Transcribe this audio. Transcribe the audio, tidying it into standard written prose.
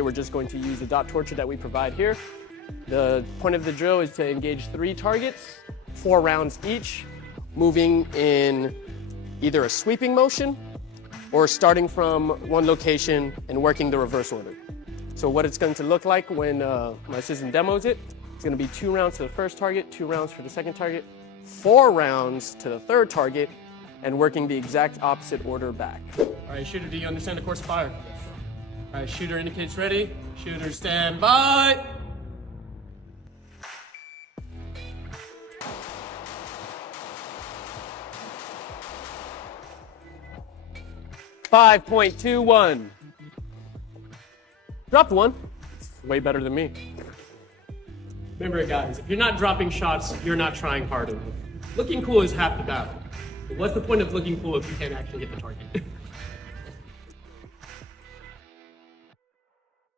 We're just going to use the dot torture that we provide here. The point of the drill is to engage 3 targets, 4 rounds each, moving in either a sweeping motion or starting from one location and working the reverse order. So what it's going to look like when my assistant demos it, it's going to be 2 rounds to the first target, 2 rounds for the second target, 4 rounds to the third target, and working the exact opposite order back. All right, shooter, do you understand the course of fire? All right, shooter indicates ready. Shooter, stand by. .21. Dropped one. It's way better than me. Remember, guys, if you're not dropping shots, you're not trying hard enough. Looking cool is half the battle. What's the point of looking cool if you can't actually hit the target?